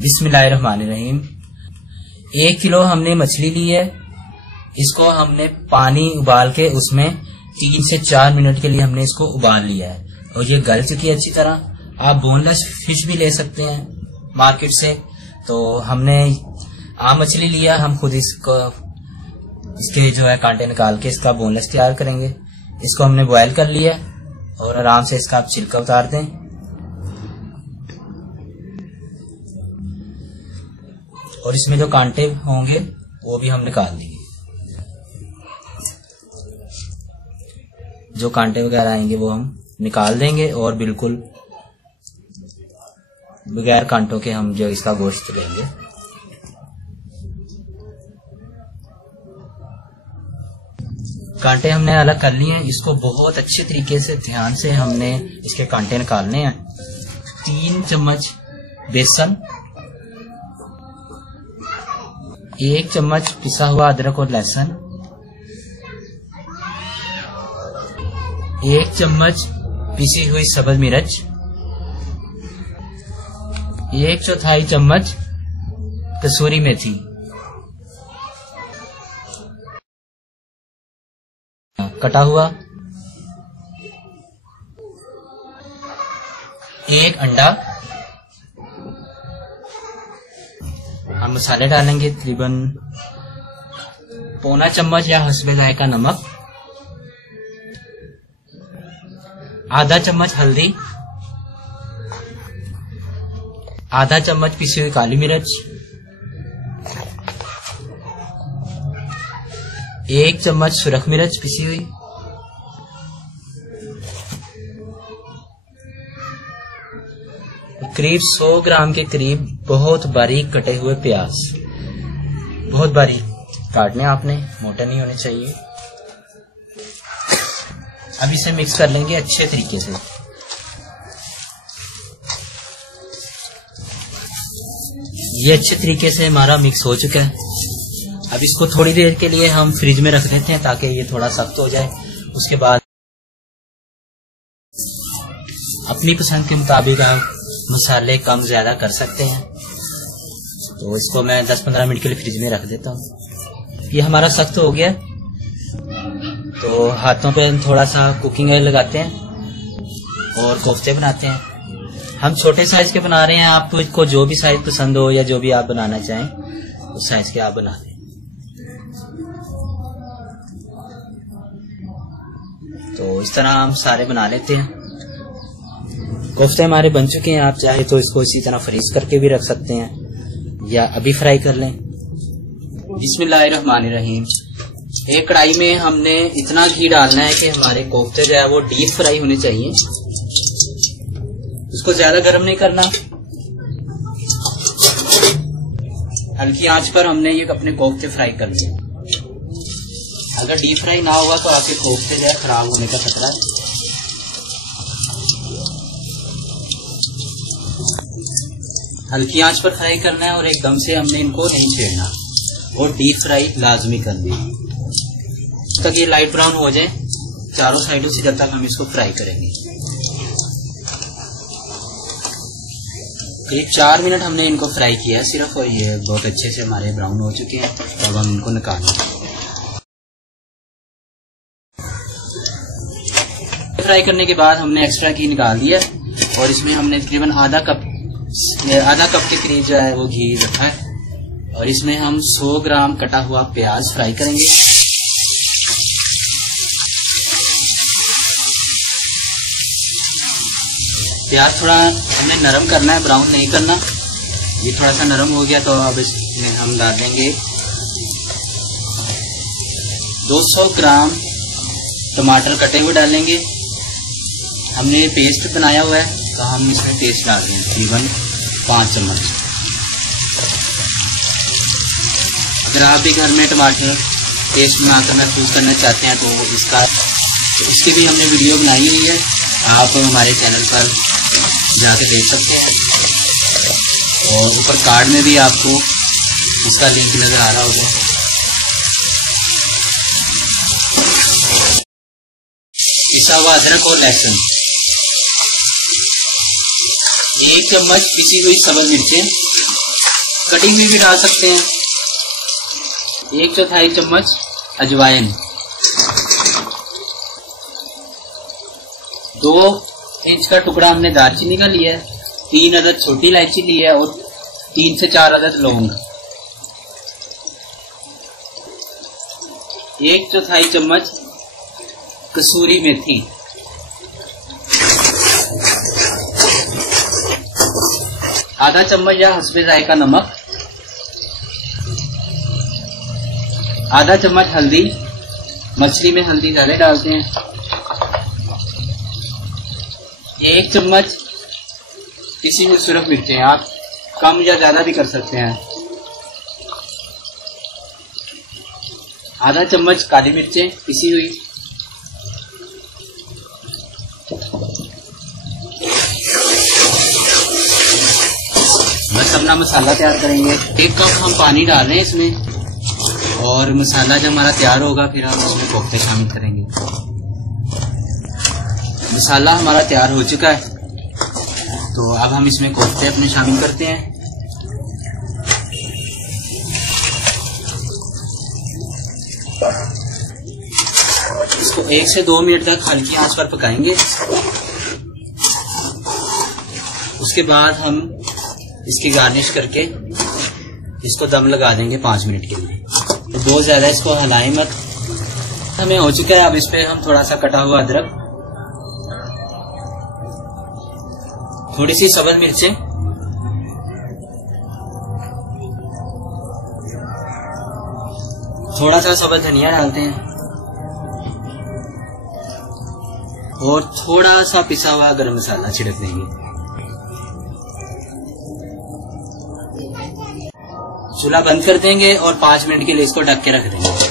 बिस्मिल्लाहिर्रहमानिर्रहीम। 1 किलो हमने मछली ली है। इसको हमने पानी उबाल के उसमें 3 से 4 मिनट के लिए हमने इसको उबाल लिया है और ये गल चुकी है अच्छी तरह। आप बोनलेस फिश भी ले सकते हैं मार्केट से। तो हमने आम मछली लिया, हम खुद इसके जो है कांटे निकाल के इसका बोनलेस तैयार करेंगे। इसको हमने बॉयल कर लिया और आराम से इसका आप छिलका उतार दें। और इसमें जो कांटे होंगे वो भी हम निकाल देंगे। जो कांटे वगैरह आएंगे वो हम निकाल देंगे और बिल्कुल बगैर कांटों के हम जो इसका गोश्त लेंगे। कांटे हमने अलग कर लिए हैं। इसको बहुत अच्छे तरीके से ध्यान से हमने इसके कांटे निकालने हैं। 3 चम्मच बेसन, 1 चम्मच पिसा हुआ अदरक और लहसुन, 1 चम्मच पिसी हुई सब्ज मिर्च, 1/4 चम्मच कसूरी मेथी, कटा हुआ, 1 अंडा। हम मसाले डालेंगे तकरीबन पौना चम्मच या हस्बे जायका नमक, आधा चम्मच हल्दी, आधा चम्मच पिसी हुई काली मिर्च, 1 चम्मच सुरख मिर्च पिसी हुई, करीब 100 ग्राम के करीब बहुत बारीक कटे हुए प्याज। बहुत बारीक काटने आपने, मोटे नहीं होने चाहिए। अब इसे मिक्स कर लेंगे अच्छे तरीके से। ये अच्छे तरीके से हमारा मिक्स हो चुका है। अब इसको थोड़ी देर के लिए हम फ्रिज में रख देते हैं ताकि ये थोड़ा सख्त हो जाए। उसके बाद अपनी पसंद के मुताबिक आप मसाले कम ज्यादा कर सकते हैं। तो इसको मैं 10-15 मिनट के लिए फ्रिज में रख देता हूँ। ये हमारा सख्त हो गया। तो हाथों पे थोड़ा सा कुकिंग ऑयल लगाते हैं और कोफ्ते बनाते हैं। हम छोटे साइज के बना रहे हैं। आपको जो भी साइज पसंद हो या जो भी आप बनाना चाहें उस साइज के आप बना लें। तो इस तरह हम सारे बना लेते हैं। कोफ्ते हमारे बन चुके हैं। आप चाहे तो इसको इसी तरह फ्रीज करके भी रख सकते हैं या अभी फ्राई कर लें। बिस्मिल्लाहिर्रहमानिर्रहीम। एक कढ़ाई में हमने इतना घी डालना है कि हमारे कोफ्ते जो है वो डीप फ्राई होने चाहिए। इसको ज्यादा गर्म नहीं करना। हल्की आंच पर हमने ये अपने कोफ्ते फ्राई कर लिए। अगर डीप फ्राई ना होगा तो आपके कोफ्ते जो है खराब होने का खतरा है। हल्की आंच पर फ्राई करना है और एकदम से हमने इनको नहीं छेड़ना और डीप फ्राई लाजमी करनी है। जब तक ये लाइट ब्राउन हो जाए चारों साइडों से, जब तक हम इसको फ्राई करेंगे। करीब 4 मिनट हमने इनको फ्राई किया सिर्फ, और ये बहुत अच्छे से हमारे ब्राउन हो चुके हैं। तो अब हम इनको निकालेंगे। फ्राई करने के बाद हमने एक्स्ट्रा घी निकाल दिया और इसमें हमने तकरीबन आधा कप के करीब जो है वो घी रखा है और इसमें हम 100 ग्राम कटा हुआ प्याज फ्राई करेंगे। प्याज थोड़ा हमने नरम करना है, ब्राउन नहीं करना। ये थोड़ा सा नरम हो गया तो अब इसमें हम डाल देंगे 200 ग्राम टमाटर कटे हुए डालेंगे। हमने पेस्ट बनाया हुआ है तो हम इसमें पेस्ट डाल देंगे तकरीबन 5 चम्मच। अगर आप भी घर में टमाटर पेस्ट बनाकर महफूज करना चाहते हैं तो इसकी भी हमने वीडियो बनाई हुई है। आप हमारे चैनल पर जाके देख सकते हैं और ऊपर कार्ड में भी आपको इसका लिंक नजर आ रहा होगा। पिसा हुआ अदरक और लहसुन, 1 चम्मच पिसी हुई सब्ज मिर्चें, कटी हुई भी डाल सकते हैं। 1/4 चम्मच अजवाइन, 2 इंच का टुकड़ा हमने दालचीनी का लिया है, 3 अदद छोटी इलायची ली है और 3 से 4 अदद लौंग, 1/4 चम्मच कसूरी मेथी, आधा चम्मच या हस्बे जायका नमक, आधा चम्मच हल्दी, मछली में हल्दी ज्यादा डालते हैं, 1 चम्मच पिसी हुई सुरख मिर्चें, आप कम या ज्यादा भी कर सकते हैं, आधा चम्मच काली मिर्चें पिसी हुई, बस अपना मसाला तैयार करेंगे। 1 कप हम पानी डाल रहे हैं इसमें और मसाला जब हमारा तैयार होगा फिर हम उसमें कोफ्ते शामिल करेंगे। मसाला हमारा तैयार हो चुका है तो अब हम इसमें कोफ्ते अपने शामिल करते हैं। इसको 1 से 2 मिनट तक हल्की आंच पर पकाएंगे। उसके बाद हम इसकी गार्निश करके इसको दम लगा देंगे 5 मिनट के लिए। तो बहुत ज्यादा इसको हिलाएं मत। हमें हो चुका है, अब इस पे हम थोड़ा सा कटा हुआ अदरक, थोड़ी सी सब्ज मिर्चें, थोड़ा सा सब्ज धनिया डालते हैं और थोड़ा सा पिसा हुआ गरम मसाला छिड़क देंगे। चूल्हा बंद कर देंगे और 5 मिनट के लिए इसको ढक के रख देंगे।